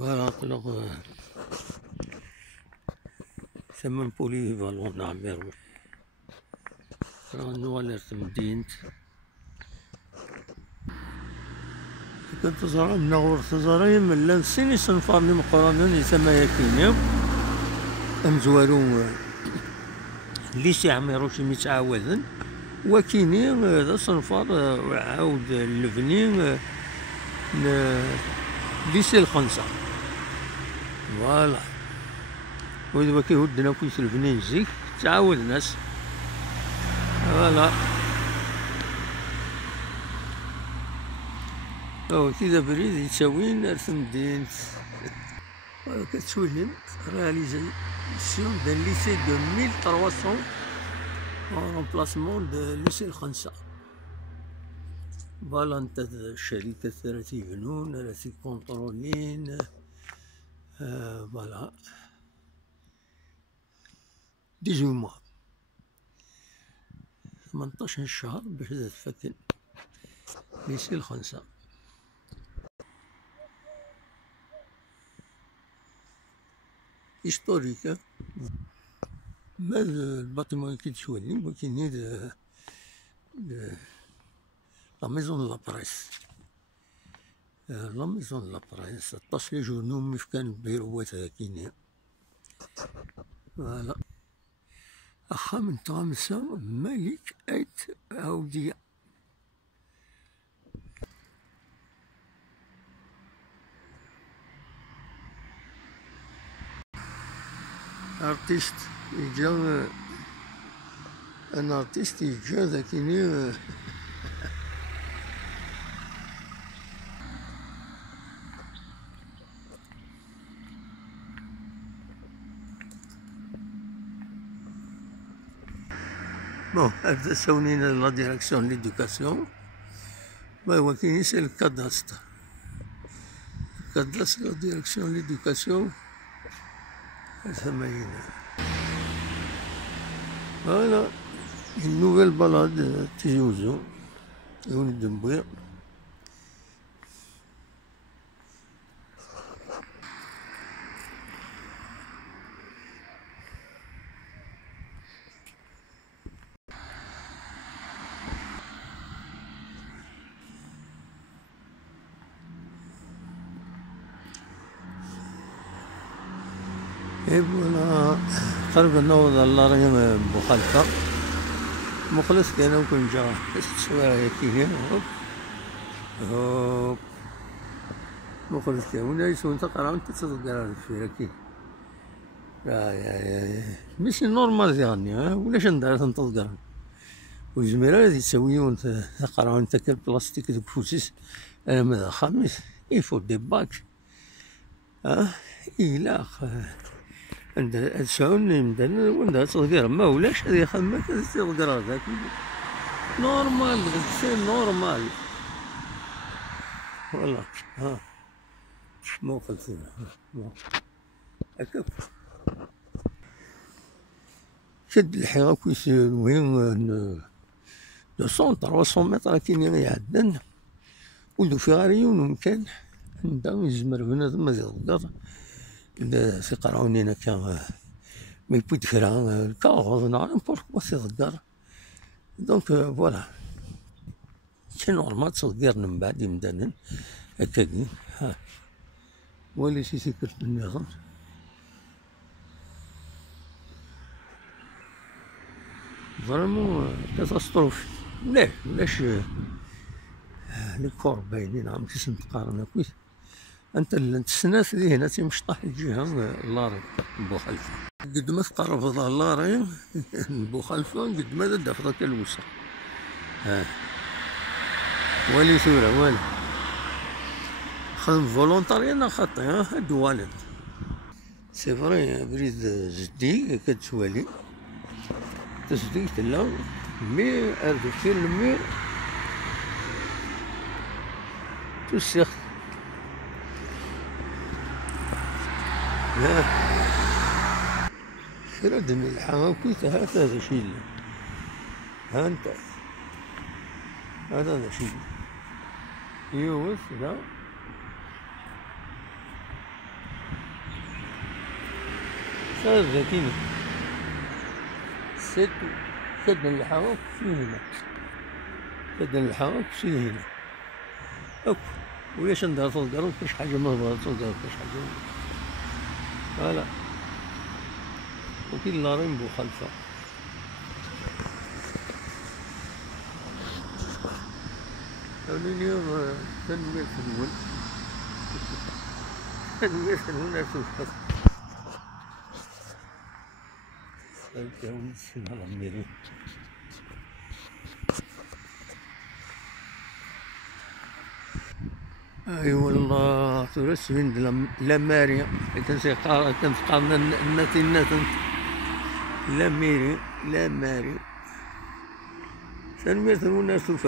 Voilà, alors ثمن بولي فالون نعمر رانو على تمدينت كنت زرا نغور تزرا من لانسيني صنفارني مقرانين يسمى ياكينيو امزوارو ليسي عميروشي متعاوذن وكيني هذا صنفار عاود اللبني ليسي الخنصة فوالا ودابا كيهدنا كيس البنين زيك تعاود ناس فوالا كذا بريد يتساوين رسم دينت كتسولم رياليزاسيون دان ليسي دو 1300 en remplacement de lycée الخنصة فوالا انت الشركات راه تيبنون راه تيكونطرولين فوالا 18 موا 18 شهر باش تفكن ليسي الخنصة هيستوريك ما الباطيمون كيتشولي ولكن لا ميزون لا بريس لا ميزون لا بريس 16 جورنو مش كان البيروات هاكينيا فوالا أخا من طامسة ملك أيت عودية ارتيست يجا ان ارتيست يجا ذاكيني بون هذا ساونينا لا ديريكسيون ليدوكاسيون ما هو كاين سي الكاداستر لا ديريكسيون ليدوكاسيون ثمانين فوالا une nouvelle balade تيجي وزو يولد دمبويا فوالا قرب نوض الله راه بوخالفة مخلص كان وكون جا السوايع كيهي هوب مخلص كان ولا يسون تقرا وانت تتقرا في كي يا ماشي نورمال يعني ولاش ندير تنتقرا وزميرة هادي تسويون تقرا انت كالبلاستيك دوك فوسيس انا ماذا خامس يفو دي باك إلا عند تسعون مدن وندها تصغير ما ولاش هذه خمك تصغير هذاك نورمال سي نورمال والله مو خلصنا هكاك شد الحيرة كويس وين 200 300 متر كاين يعدن ولدو في غاريون ومكان عندها يزمر هنا ثم يغدر سي قراوني انا كان ما يبود كرا الكاغوز نيمبورت كوا تيغدر دونك فوالا سي نورمال تصغير من بعد يمدانن هكاكي ولي سي سكرت النظام فريمون كاتاستروفي مليح ولاش لي كور باينين عم كيس نتقارن كويس انت السنات اللي هنا تيمشطح الجهه لاري بوخلفه قد ما تقرب لاري بوخلفه قد ما تدافع ذاك الوسع والي ثوره والي خدم فولونتاري انا خاطي هاد والد سي فري بريد جدي كتوالي تجدي تلا مي اردو في المير تسيخ شرد من الحواكيت هذا شيء ها انت هذا شيء يوث ذا صار ذاكيني سد الحرام في هنا، سد الحرام في هنا هاك. ولاش ندير تلقى كاش حاجة ما بغات تلقى كاش حاجة فوالا. وكاين لا ريمبو خلفه. اليوم تنمية النون تنمية النون أشوف الجو السنة الأميري. أي والله تورس من لا ماريا كنتقارن النتن لا ميري لا ماري تنمية النون أشوف